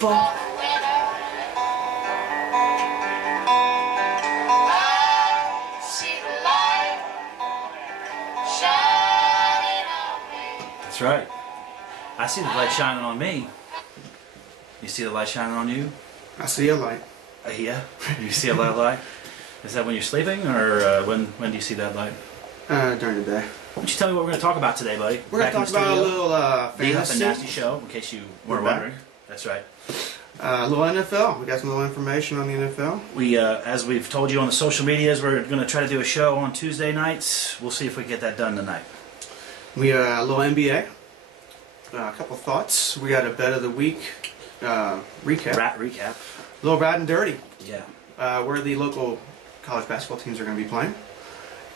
Fall. That's right. I see the light shining on me. You see the light shining on you? I see a light. Yeah. You see a light? Is that when you're sleeping, or when do you see that light? During the day. Why don't you tell me what we're going to talk about today, buddy? We're going to talk about a little The Huff and fantasy. Nasty Show, in case you were wondering. That's right. A little NFL. We got some little information on the NFL. We, as we've told you on the social medias, we're going to try to do a show on Tuesday nights. We'll see if we get that done tonight. We a little NBA. A couple thoughts. We got a bet of the week recap. Rat recap. A little rat and dirty. Yeah. Where the local college basketball teams are going to be playing.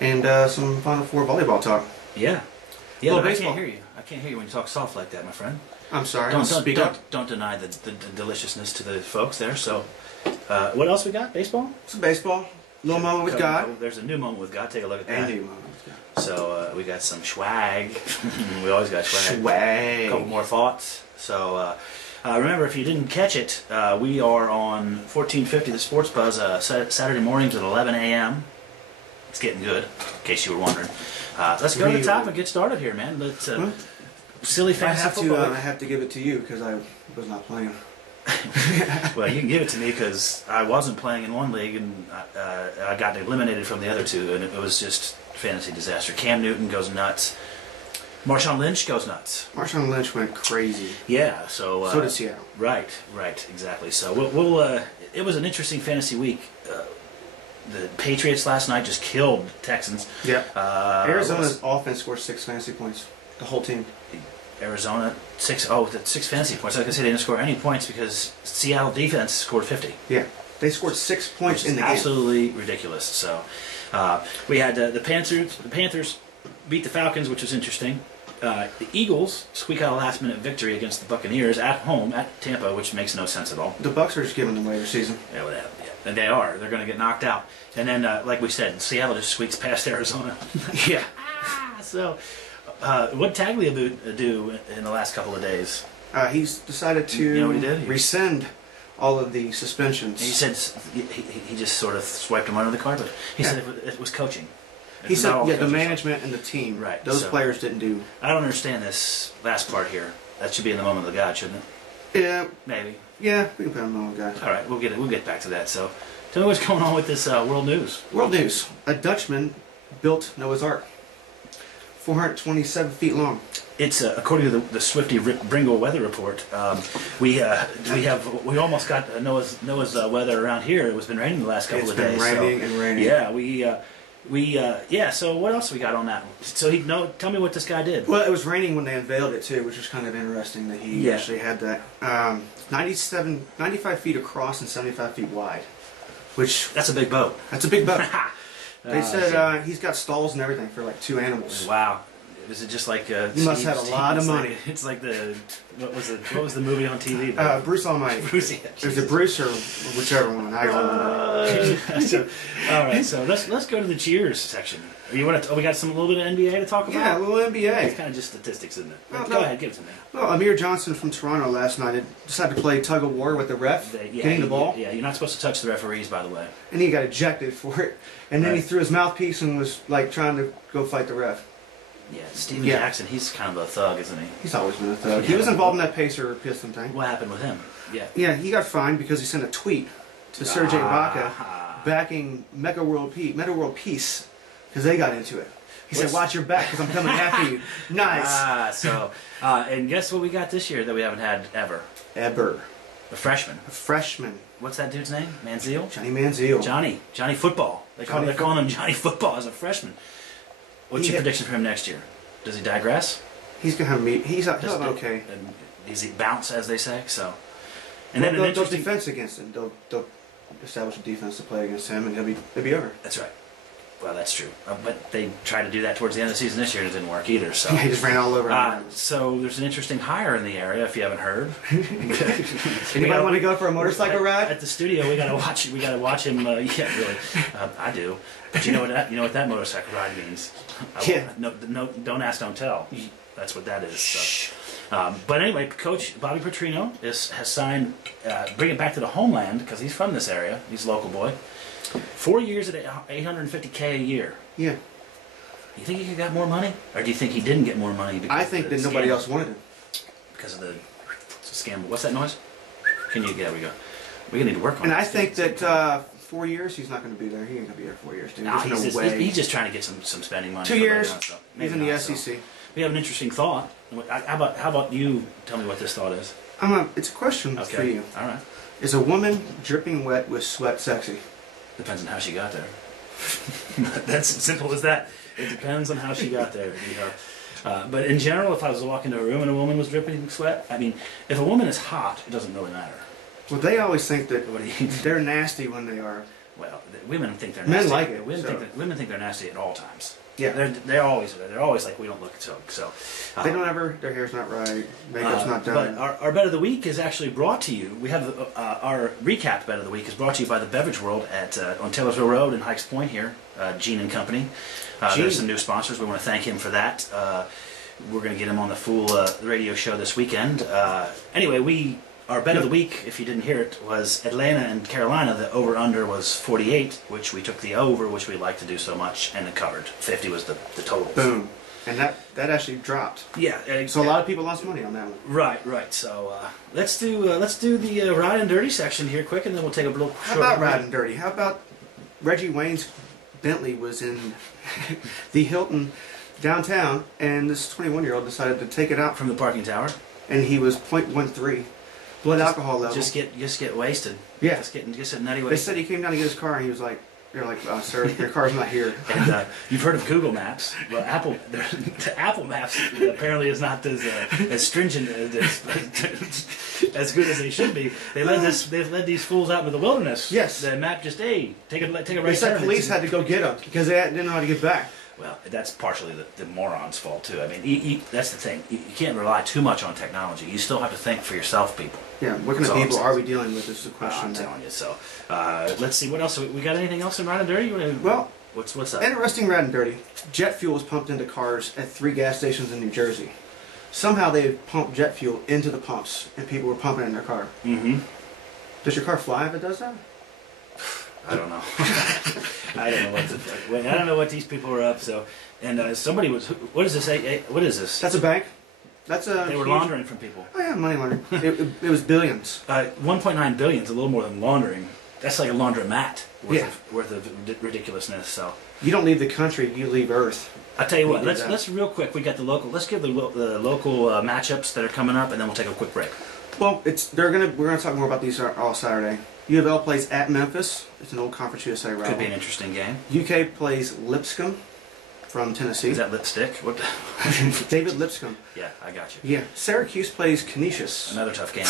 And some Final Four volleyball talk. Yeah. Yeah, but I baseball. can't hear you. I can't hear you when you talk soft like that, my friend. I'm sorry. Don't deny the deliciousness to the folks there. So, what else we got? Baseball? Some baseball. Little moment with God. There's a new moment with God. Take a look at that. And new moment with God. So we got some swag. We always got swag. Swag. A couple more thoughts. So remember, if you didn't catch it, we are on 1450 The Sports Buzz Saturday mornings at 11 a.m. It's getting good, in case you were wondering. Let's go to the top and get started here, man. Let's silly fantasy football. I have to give it to you because I was not playing. Well, you can give it to me because I wasn't playing in one league and I got eliminated from the other two, and it was just fantasy disaster. Cam Newton goes nuts. Marshawn Lynch goes nuts. Marshawn Lynch went crazy. Yeah, so did Seattle. Right, exactly. So it was an interesting fantasy week. The Patriots last night just killed the Texans. Yeah. Arizona's offense scored 6 fantasy points. The whole team. Arizona, 6 fantasy points. I was going to say they didn't score any points because Seattle defense scored 50. Yeah. They scored 6 points in the game. Absolutely ridiculous. So we had the Panthers. The Panthers beat the Falcons, which was interesting. The Eagles squeak out a last-minute victory against the Buccaneers at home at Tampa, which makes no sense at all. The Bucs are just giving them away this season. Yeah, whatever. Yeah. And they are. They're going to get knocked out. And then, like we said, Seattle just squeaks past Arizona. Yeah. So, what did Tagliabue do in the last couple of days? He's decided to You know what he did? rescind all of the suspensions. He said he just sort of swiped them under the carpet. He said it was coaching. He said, Not yeah, the coaching. management and the team. Right, Those so- players didn't do. I don't understand this last part here. That should be in the moment of God, shouldn't it? Yeah. Maybe. Yeah, we can put him on, guy. All right, we'll get back to that. So, tell me what's going on with this world news. World news. A Dutchman built Noah's Ark. 427 feet long. It's according to the Swifty Bringle weather report. We almost got Noah's weather around here. It's been raining the last couple of days. It's been raining and raining. Yeah, So what else we got on that? So tell me what this guy did. Well, it was raining when they unveiled it too, which was kind of interesting that he actually had that. 95 feet across and 75 feet wide, which That's a big boat. that's a big boat. They said he's got stalls and everything for like 2 animals. Wow. Is it just like He must have a lot of money. It's like the what was the movie on TV? Bruce Almighty. Bruce, yeah, There's a Bruce or whichever one. I don't know. So, all right, so let's go to the cheers section. You want to? We got a little bit of NBA to talk about. Yeah, a little It's NBA. kind of just statistics, isn't it? Well, Go no. ahead, give it to me. Well, Amir Johnson from Toronto last night had decided to play tug of war with the ref, getting the ball, Yeah, you're not supposed to touch the referees, by the way. and he got ejected for it. And then he Right. threw his mouthpiece and was like trying to go fight the ref. Yeah, Steven Yeah. Jackson, he's kind of a thug, isn't he? He's always been a thug. He was involved in that Pacer Piston thing. What happened with him? Yeah. Yeah, he got fined because he sent a tweet to Sergei Ibaka backing Meta World Peace because they got into it. He said, "Watch your back because I'm coming after you." Nice. And guess what we got this year that we haven't had ever? Eber, The freshman. a freshman, What's that dude's name? Manziel? Johnny Manziel. Johnny Football. They're calling him Johnny Football as a freshman. What's your prediction for him next year? Does he digress? He's gonna have me. He'll have okay. And does he bounce, as they say? So, And then they'll interesting. defense against him. They'll establish a defense to play against him, and he'll be over. That's right. Well, that's true. But they tried to do that towards the end of the season this year, and it didn't work either. So He just ran all over him. so there's an interesting hire in the area, if you haven't heard. Anybody want to go for a motorcycle ride? At the studio? We gotta watch. We gotta watch him. Yeah, really. I do. But you know what that motorcycle ride means? Yeah. No, don't ask, don't tell. That's what that is. So. But anyway, Coach Bobby Petrino has signed, bring it back to the homeland because he's from this area. He's a local boy. 4 years at $850K a year. Yeah. You think he could got more money, or do you think he didn't get more money? Because I think that nobody else wanted him. Because of the scam. What's that noise? Can you? Yeah, we go. We're gonna need to work on. And it. I think that 4 years he's not going to be there. He ain't going to be there 4 years, dude. Nah, There's no way. he's just trying to get some spending money. 2 years. Maybe He's in the not, SEC. So. We have an interesting thought. How about you? Tell me what this thought is. It's a question for Okay. you. All right. Is a woman dripping wet with sweat sexy? Depends on how she got there. That's as simple as that. It depends on how she got there. You know. But in general, if I was to walk into a room and a woman was dripping sweat, I mean, if a woman is hot, it doesn't really matter. Well, they always think that What do you? they're nasty when they are. Well, women think they're Men nasty. like it, Women, so. women think they're nasty at all times. Yeah. They're always like we don't look so. They don't ever. Their hair's not right. Makeup's not done. But our bet of the week is actually brought to you. We have our recap bet of the week is brought to you by the Beverage World at on Taylorsville Road in Hikes Point here, Gene and Company. There's some new sponsors. We want to thank him for that. We're going to get him on the full radio show this weekend. Anyway, our bet of the week, if you didn't hear it, was Atlanta and Carolina. The over-under was 48, which we took the over, which we like to do so much, and it covered. 50 was the total. Boom. And that actually dropped. Yeah. So a lot of people lost money on that one. Right. So let's do the Ride and Dirty section here quick, and then we'll take a little How short about break. Riding Dirty? How about Reggie Wayne's Bentley was in the Hilton downtown, and this 21-year-old decided to take it out, From the parking tower. and he was .13 blood alcohol level. Just get wasted. Yeah. Just get nutty They wasted. said he came down to get his car, and he was like, "They're like, sir, your car's not here." And you've heard of Google Maps. Well, Apple Maps apparently is not as stringent as good as they should be. They've led these fools out into the wilderness. Yes. The map just take a right They said turn. police had to go get him because they didn't know how to get back. Well, that's partially the moron's fault too. I mean, that's the thing. You can't rely too much on technology. You still have to think for yourself, people. Yeah, what kind That's of all I'm people saying. are we dealing with? This is the question. I'm now. telling you. So let's see what else. We got anything else in Ride and Dirty? Well, what's up? interesting, Rad and Dirty. Jet fuel was pumped into cars at 3 gas stations in New Jersey. Somehow they pumped jet fuel into the pumps, and people were pumping it in their car. Mm-hmm. Does your car fly if it does that? I don't know. I don't know what these people are up. So, and somebody was. What is this? What is this? That's a bank. That's a. They were huge- laundering from people. Oh yeah, money laundering. it was billions. 1.9 billion is a little more than laundering. That's like a laundromat Yeah. worth of ridiculousness. So You don't leave the country; you leave Earth. I tell you what. We did that. Let's real quick. We got the local. Let's give the local matchups that are coming up, and then we'll take a quick break. Well, we're gonna talk more about these all Saturday. U of L plays at Memphis. It's an old Conference USA rival. Could be an interesting game. UK plays Lipscomb from Tennessee. Is that lipstick? What? David Lipscomb. Yeah, I got you. Yeah. Syracuse plays Canisius. Another tough game.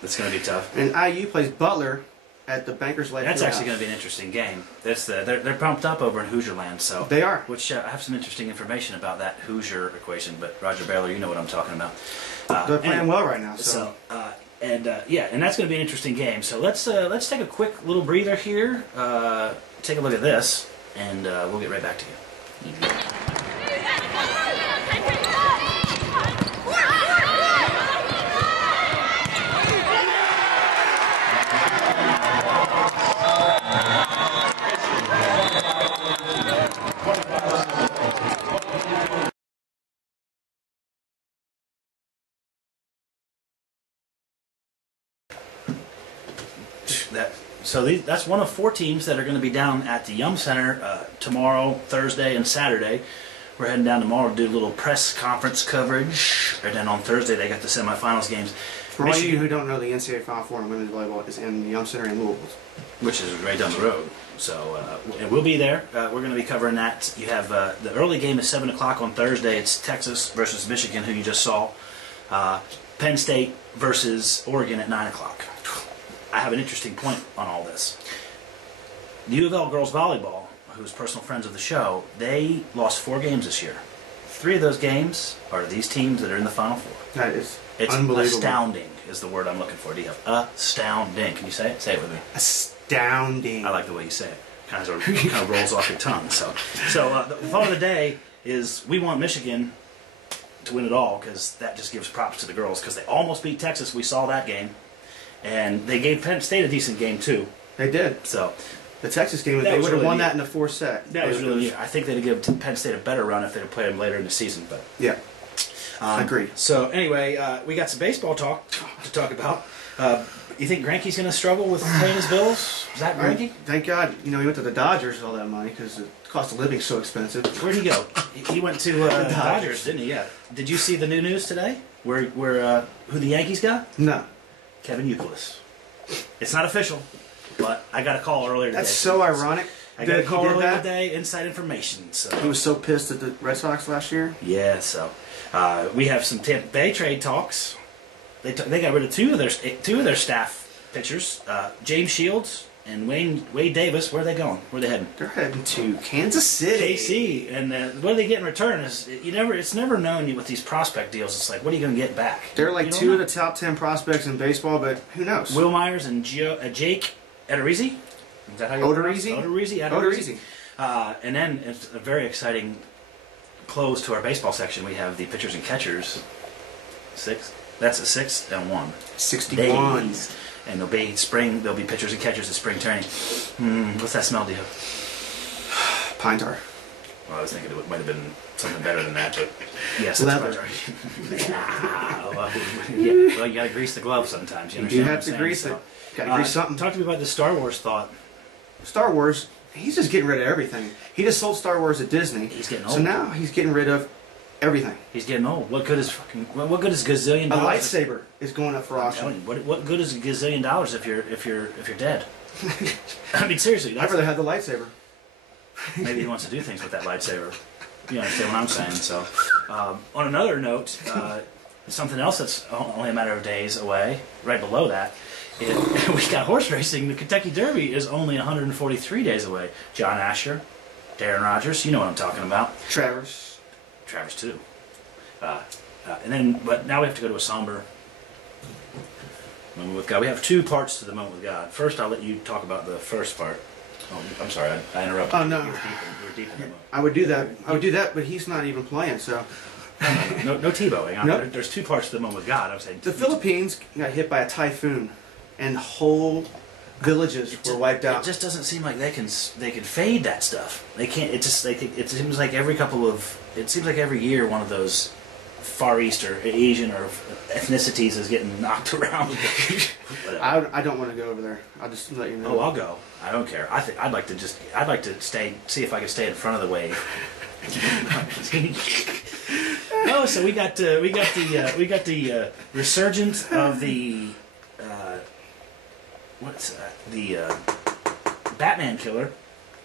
That's going to be tough. And IU plays Butler at the Bankers Life. That's actually going to be an interesting game. They're pumped up over in Hoosier land, so They are. Which I have some interesting information about that Hoosier equation. But Roger Baylor, you know what I'm talking about. They're playing anyway, well right now. So. And that's going to be an interesting game. So let's take a quick little breather here. Take a look at this, and we'll get right back to you. That's one of 4 teams that are going to be down at the Yum Center tomorrow, Thursday, and Saturday. We're heading down tomorrow to do a little press conference coverage, and then on Thursday they got the semifinals games. For all of you who don't know, the NCAA Final Four in women's volleyball is in the Yum Center in Louisville. Which is right down the road. So and we'll be there. We're going to be covering that. You have the early game is 7 o'clock on Thursday. It's Texas versus Michigan, who you just saw. Penn State versus Oregon at 9 o'clock. I have an interesting point on all this. The U of L girls volleyball, who's personal friends of the show, they lost 4 games this year. 3 of those games are these teams that are in the Final Four. That is It's unbelievable. astounding is the word I'm looking for. Do you have astounding? Can you say it? Say it with me. Astounding. I like the way you say it. Kind of rolls off your tongue. So the thought of the day is we want Michigan to win it all, because that just gives props to the girls, because they almost beat Texas. We saw that game, and they gave Penn State a decent game too. They did. So The Texas game, That they was would have really won neat. that in the fourth set. that was really. I think they'd give Penn State a better run if they'd have played them later in the season. But Yeah, agreed. So anyway, we got some baseball talk to talk about. You think Greinke's going to struggle with paying his bills? Zach Greinke? Thank God, he went to the Dodgers all that money because the cost of living is so expensive. Where'd he go? He went to the Dodgers, didn't he? Yeah. Did you see the new news today? Where who the Yankees got? No, Kevin Youkilis. It's not official, but I got a call earlier today. that's so ironic. I got a that call he did earlier that. today. Inside information. So He was so pissed at the Red Sox last year. yeah. So we have some Tampa Bay trade talks. They got rid of two of their staff pitchers, James Shields and Wade Davis. Where are they going? Where are they heading? They're heading to Kansas City. KC. And what do they get in return? It's never known with these prospect deals. It's like, what are you going to get back? They're like You don't two know. of the top 10 prospects in baseball, but who knows? Will Myers and Jake Odorizzi. Is that how you Odorizzi? Odorizzi. And then it's a very exciting close to our baseball section. We have the pitchers and catchers. 6. That's a 6 and 1. 61. Days. And there'll be spring. There'll be pitchers and catchers at spring training. What's that smell to you? Pine tar. Well, I was thinking it might have been something better than that, but yes, Leather. that's right. Well, you gotta grease the glove sometimes. You You do understand have what to I'm grease saying? it. Gotta grease something. Talk to me about the Star Wars thought. Star Wars, he's just getting rid of everything. He just sold Star Wars at Disney. He's getting So old. now he's getting rid of everything. He's getting old. What good is gazillion A dollars? lightsaber is going up for I'm auction. telling you, what good is a gazillion dollars if you're dead? I mean, seriously. I'd That's, rather have the lightsaber. maybe he wants to do things with that lightsaber. You understand what I'm saying? So, on another note, something else that's only a matter of days away. Right below that, we got horse racing. The Kentucky Derby is only 143 days away. John Asher, Darren Rogers. You know what I'm talking about. Travers. Travis too. But now we have to go to a somber moment with God. We have two parts to the moment with God. First, I'll let you talk about the first part. Oh, I'm sorry, I interrupted. Oh, no. You were deep in the moment. I would do that. But he's not even playing. So No Tebowing. Nope. There's two parts to the moment with God. I'm saying the Philippines got hit by a typhoon, and whole villages were wiped It out. just doesn't seem like they can fade that stuff. They can't. It seems like it seems like every year one of those Far East or Asian or ethnicities is getting knocked around. Whatever. I don't want to go over there. I'll just let you know. Oh, I'll go. I don't care. I'd like to see if I can stay in front of the wave. Oh, so we got the resurgence of the Batman killer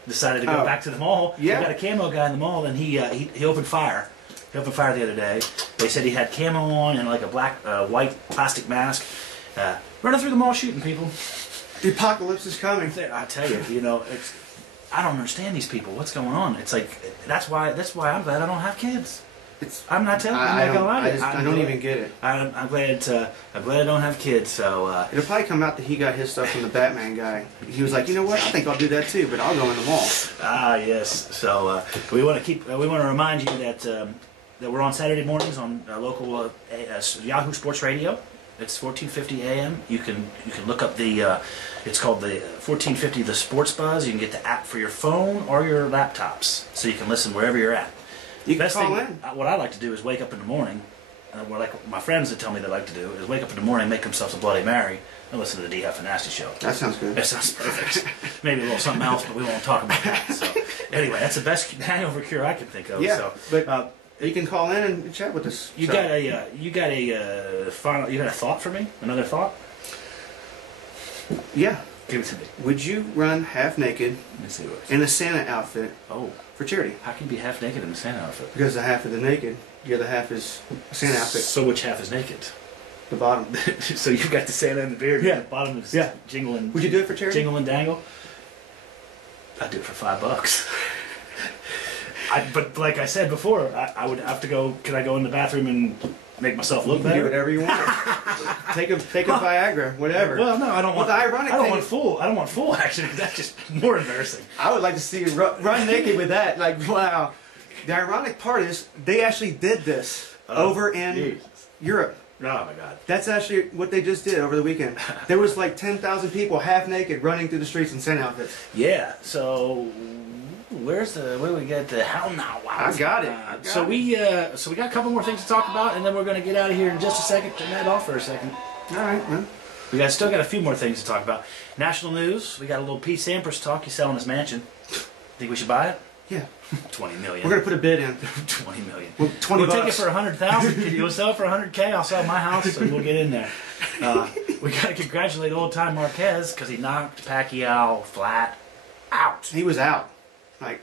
decided to go Oh. back to the mall. Yeah. We got a camo guy in the mall, and he opened fire. He opened fire the other day. They said he had camo on and like a white plastic mask, running through the mall shooting people. The apocalypse is coming. I tell you, I don't understand these people. What's going on? It's like that's why I'm glad I don't have kids. I'm not telling. I'm not gonna lie to you. I don't even get it. I'm glad I don't have kids. So It'll probably come out that he got his stuff from the Batman guy. He was like, you know what? I think I'll do that too, but I'll go in the mall. yes. So we want to remind you that we're on Saturday mornings on local Yahoo Sports Radio. It's 1450 AM. You can look up it's called the 1450 The Sports Buzz. You can get the app for your phone or your laptops, so you can listen wherever you're at. You can Best call thing, in. what I like to do is wake up in the morning. What like my friends that tell me they like to do is wake up in the morning, make themselves a Bloody Mary, and listen to the D Huff and Nasty Show. That sounds good. That sounds perfect. Maybe a little something else, but we won't talk about that. So anyway, that's the best hangover cure I can think of. Yeah, So, but you can call in and chat with us. you So, got a thought for me? Another thought? yeah. Give it to me. Would you run half naked Let me see what. in a Santa outfit Oh, for charity? how can you be half naked in a Santa outfit? Because the half of the naked, the other half is a Santa outfit. So which half is naked? The bottom. So you've got the Santa and the beard. Yeah. And the bottom is Yeah. jingling. Would you do it for charity? Jingle and dangle. I'd do it for $5. But like I said before, I would have to go. Can I go in the bathroom and make myself You look can do better? whatever you want. take a Viagra, whatever. Well, no, I don't Well, want. the ironic I don't thing want is- full. I don't want full action because that's just more embarrassing. I would like to see you run naked with that. Like, wow. The ironic part is they actually did this. over in Jesus. Europe. Oh my God. That's actually what they just did over the weekend. There was like 10,000 people half naked running through the streets in Santa outfits. Yeah. So where do we get the how now? Wow. I got it. So we got a couple more things to talk about, and then we're going to get out of here in just a second. Turn that off for a second. All right, man. Still got a few more things to talk about. National news. We got a little Pete Sampras talk. He's selling his mansion. Think we should buy it? Yeah. 20 million. We're gonna put a bid in. 20 million. Well, 20 We'll take it bucks. for 100,000. You'll sell it for 100K. I'll sell my house, and we'll get in there. We got to congratulate old time Marquez because he knocked Pacquiao flat out. He was out. Like,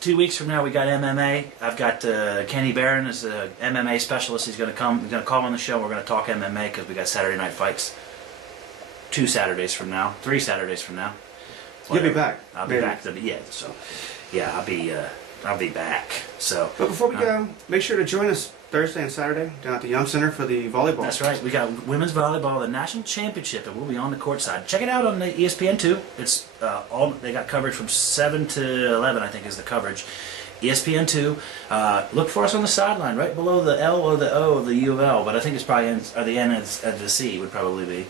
2 weeks from now, we got MMA. I've got Kenny Barron as the MMA specialist. He's going to come. He's going to call on the show. We're going to talk MMA because we got Saturday night fights. 2 Saturdays from now. 3 Saturdays from now. you'll be back. I'll be Maybe. back. I'll be back. So. But before we go, make sure to join us Thursday and Saturday down at the Yum Center for the volleyball. That's right. We got women's volleyball, the national championship, and we'll be on the court side. Check it out on the ESPN2. It's they got coverage from 7 to 11, I think, is the coverage. ESPN2. Look for us on the sideline, right below the L or the O of the U of L, but I think it's probably or the N of the C would probably be.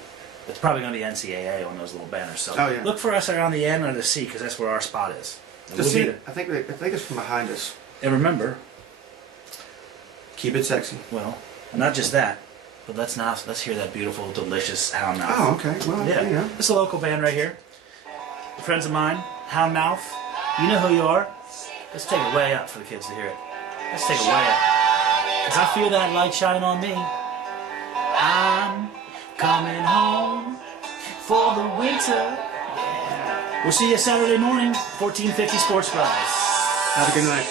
It's probably going to be NCAA on those little banners. So Oh, yeah. look for us around the N or the C because that's where our spot is. And Just we'll see be it. I think it's from behind us. And remember, Keep it sexy. well, not just that, but let's hear that beautiful, delicious Hound Mouth. Oh, okay. Well, Yeah, you know. this is a local band right here. Friends of mine, Hound Mouth. You know who you are. Let's take it way up for the kids to hear it. Let's take it way up. Cause I feel that light shine on me. I'm coming home for the winter. Yeah. We'll see you Saturday morning, 1450 Sports Prize. Have a good night.